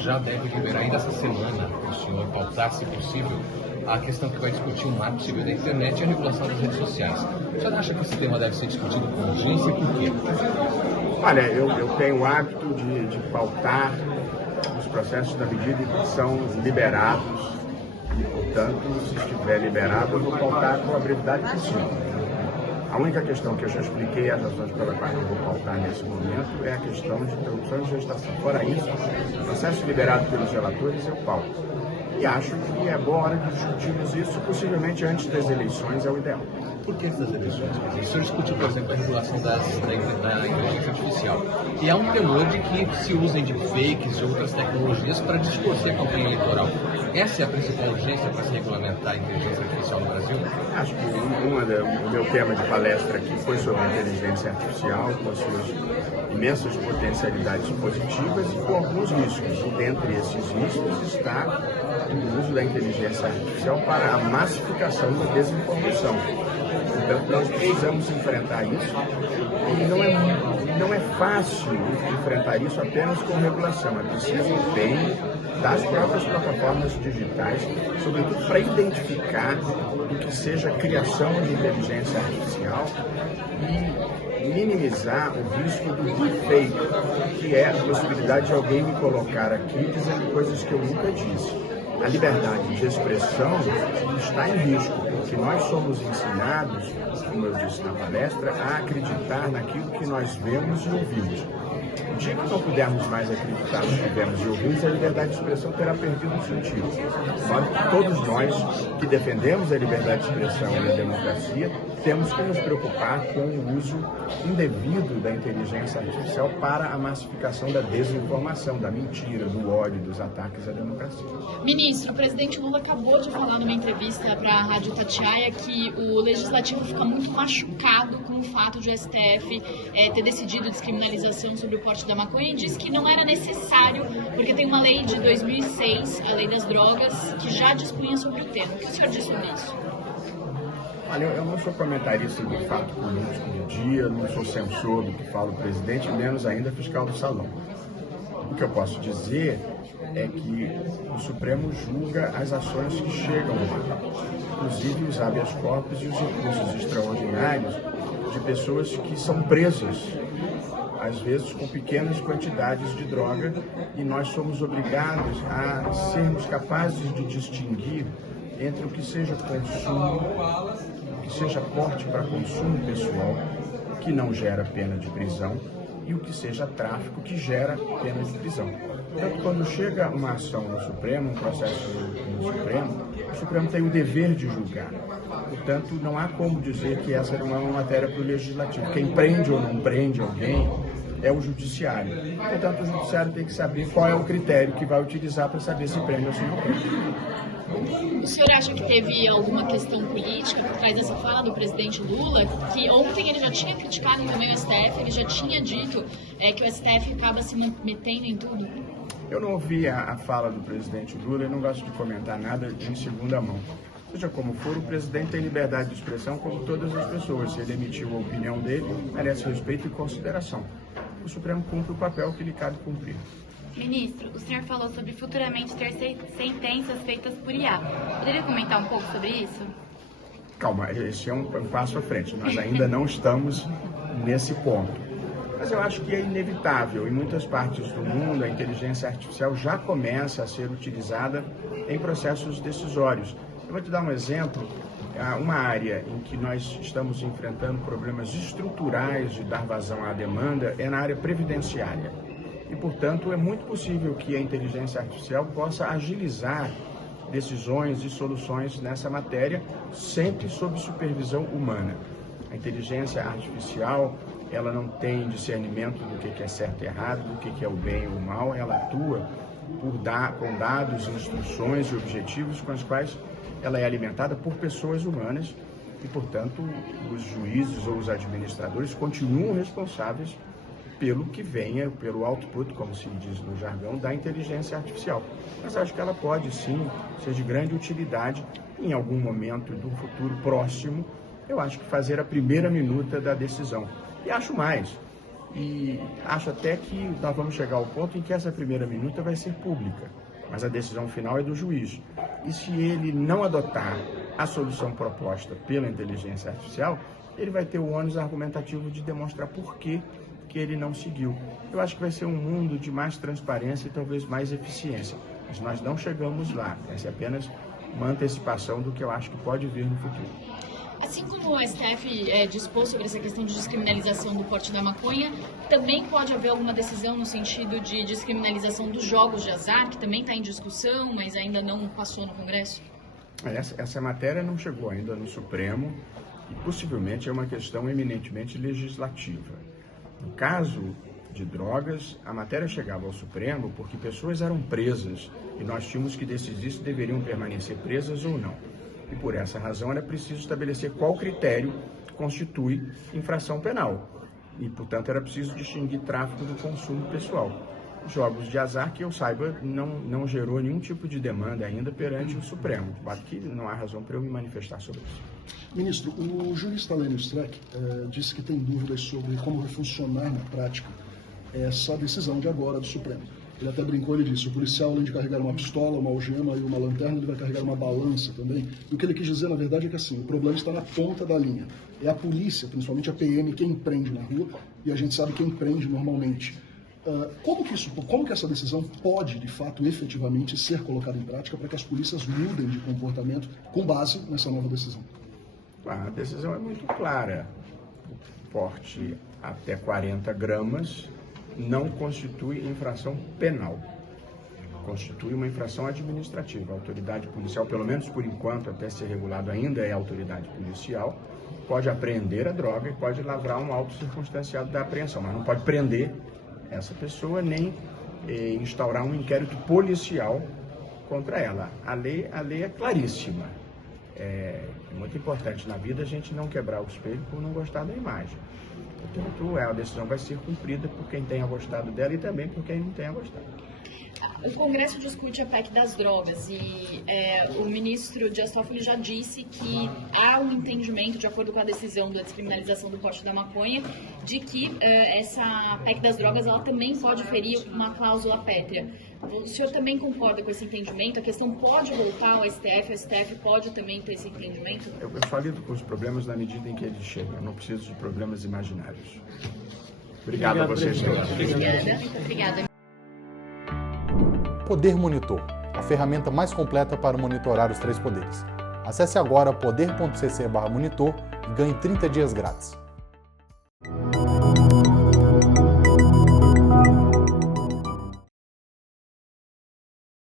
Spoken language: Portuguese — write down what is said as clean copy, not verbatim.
já deve liberar ainda essa semana, o senhor pautar, se possível, a questão que vai discutir o marco civil da internet e a regulação das redes sociais. O senhor acha que esse tema deve ser discutido com urgência e por quê? Olha, eu tenho o hábito de pautar os processos na medida em que são liberados e, portanto, se estiver liberado, eu vou pautar com a brevidade possível. A única questão que eu já expliquei, as razões pela qual eu vou pautar nesse momento, é a questão de interrupção de gestação. Fora isso, o processo liberado pelos relatores eu pauto. E acho que é boa hora de discutirmos isso, possivelmente antes das eleições, é o ideal. Por que essas eleições? O senhor discutiu, por exemplo, a regulação da inteligência artificial. E há um temor de que se usem de fakes e outras tecnologias para distorcer a campanha eleitoral. Essa é a principal urgência para se regulamentar a inteligência artificial no Brasil? Acho que o meu tema de palestra aqui foi sobre a inteligência artificial, com as suas imensas potencialidades positivas e com alguns riscos. E dentre esses riscos está o uso da inteligência artificial para a massificação da desinformação. Portanto, nós precisamos enfrentar isso e não é fácil enfrentar isso apenas com regulação. É preciso empenho das próprias plataformas digitais, sobretudo para identificar o que seja criação de inteligência artificial e minimizar o risco do deepfake, que é a possibilidade de alguém me colocar aqui dizendo coisas que eu nunca disse. A liberdade de expressão está em risco, porque nós somos ensinados, como eu disse na palestra, a acreditar naquilo que nós vemos e ouvimos. O dia que não pudermos mais acreditar no que vemos e ouvimos, a liberdade de expressão terá perdido o sentido. Todos nós que defendemos a liberdade de expressão e a democracia, temos que nos preocupar com o uso indevido da inteligência artificial para a massificação da desinformação, da mentira, do ódio, dos ataques à democracia. Ministro, o presidente Lula acabou de falar numa entrevista para a Rádio Itatiaia que o Legislativo fica muito machucado com o fato de o STF ter decidido descriminalização sobre o porte da maconha e disse que não era necessário, porque tem uma lei de 2006, a Lei das Drogas, que já dispunha sobre o tema. O que o senhor diz sobre isso? Olha, eu não sou comentarista do fato político do dia, não sou censor do que fala o presidente, menos ainda fiscal do salão. O que eu posso dizer é que o Supremo julga as ações que chegam lá, inclusive os habeas corpus e os recursos extraordinários de pessoas que são presas, às vezes com pequenas quantidades de droga, e nós somos obrigados a sermos capazes de distinguir entre o que seja consumo, o que seja porte para consumo pessoal, que não gera pena de prisão, e o que seja tráfico, que gera pena de prisão. Portanto, quando chega uma ação no Supremo, um processo no Supremo, o Supremo tem o dever de julgar. Portanto, não há como dizer que essa não é uma matéria para o Legislativo. Quem prende ou não prende alguém é o Judiciário. Portanto, o Judiciário tem que saber qual é o critério que vai utilizar para saber se prende ou se não prende. O senhor acha que teve alguma questão política por trás dessa fala do presidente Lula, que ontem ele já tinha criticado também o STF, ele já tinha dito que o STF acaba se metendo em tudo? Eu não ouvi a fala do presidente Lula e não gosto de comentar nada em segunda mão. Seja como for, o presidente tem liberdade de expressão como todas as pessoas. Se ele emitiu a opinião dele, merece respeito e consideração. O Supremo cumpre o papel que lhe cabe cumprir. Ministro, o senhor falou sobre futuramente ter sentenças feitas por IA. Poderia comentar um pouco sobre isso? Calma, esse é um passo à frente. Nós ainda não estamos nesse ponto. Mas eu acho que é inevitável. Em muitas partes do mundo, a inteligência artificial já começa a ser utilizada em processos decisórios. Eu vou te dar um exemplo. Uma área em que nós estamos enfrentando problemas estruturais de dar vazão à demanda é na área previdenciária. E, portanto, é muito possível que a inteligência artificial possa agilizar decisões e soluções nessa matéria, sempre sob supervisão humana. A inteligência artificial, ela não tem discernimento do que é certo e errado, do que é o bem ou o mal, ela atua com dados, instruções e objetivos com os quais ela é alimentada por pessoas humanas e, portanto, os juízes ou os administradores continuam responsáveis pelo que venha, pelo output, como se diz no jargão, da inteligência artificial. Mas acho que ela pode, sim, ser de grande utilidade em algum momento do futuro próximo, eu acho que fazer a primeira minuta da decisão. E acho mais, e acho até que nós vamos chegar ao ponto em que essa primeira minuta vai ser pública, mas a decisão final é do juiz. E se ele não adotar a solução proposta pela inteligência artificial, ele vai ter o ônus argumentativo de demonstrar por que ele não seguiu. Eu acho que vai ser um mundo de mais transparência e talvez mais eficiência, mas nós não chegamos lá. Essa é apenas uma antecipação do que eu acho que pode vir no futuro. Assim como o STF dispôs sobre essa questão de descriminalização do porte da maconha, também pode haver alguma decisão no sentido de descriminalização dos jogos de azar, que também está em discussão, mas ainda não passou no Congresso? Essa matéria não chegou ainda no Supremo e possivelmente é uma questão eminentemente legislativa. No caso de drogas, a matéria chegava ao Supremo porque pessoas eram presas e nós tínhamos que decidir se deveriam permanecer presas ou não. E por essa razão era preciso estabelecer qual critério constitui infração penal. E, portanto, era preciso distinguir tráfico do consumo pessoal. Jogos de azar, que eu saiba, não gerou nenhum tipo de demanda ainda perante o Supremo. Aqui não há razão para eu me manifestar sobre isso. Ministro, o jurista Lênio Streck disse que tem dúvidas sobre como vai funcionar na prática essa decisão de agora do Supremo. Ele até brincou, ele disse, o policial, além de carregar uma pistola, uma algema e uma lanterna, ele vai carregar uma balança também. E o que ele quis dizer, na verdade, é que assim, o problema está na ponta da linha. É a polícia, principalmente a PM, quem prende na rua, e a gente sabe quem prende normalmente. Como que essa decisão pode, de fato, efetivamente ser colocada em prática para que as polícias mudem de comportamento com base nessa nova decisão? A decisão é muito clara. O porte até 40 gramas não constitui infração penal. Constitui uma infração administrativa. A autoridade policial, pelo menos por enquanto, até ser regulado ainda é a autoridade policial, pode apreender a droga e pode lavrar um auto circunstanciado da apreensão, mas não pode prender essa pessoa nem instaurar um inquérito policial contra ela. A lei é claríssima. É muito importante na vida a gente não quebrar o espelho por não gostar da imagem. Portanto, a decisão vai ser cumprida por quem tenha gostado dela e também por quem não tenha gostado. O Congresso discute a PEC das drogas e o ministro Dias Toffoli já disse que há um entendimento, de acordo com a decisão da descriminalização do porte da maconha, de que essa PEC das drogas ela também pode ferir uma cláusula pétrea. O senhor também concorda com esse entendimento? A questão pode voltar ao STF, o STF pode também ter esse entendimento? Eu só lido com os problemas na medida em que eles chegam, eu não preciso de problemas imaginários. Obrigado a vocês todos. Obrigada. Poder Monitor, a ferramenta mais completa para monitorar os 3 poderes. Acesse agora poder.cc/monitor e ganhe 30 dias grátis.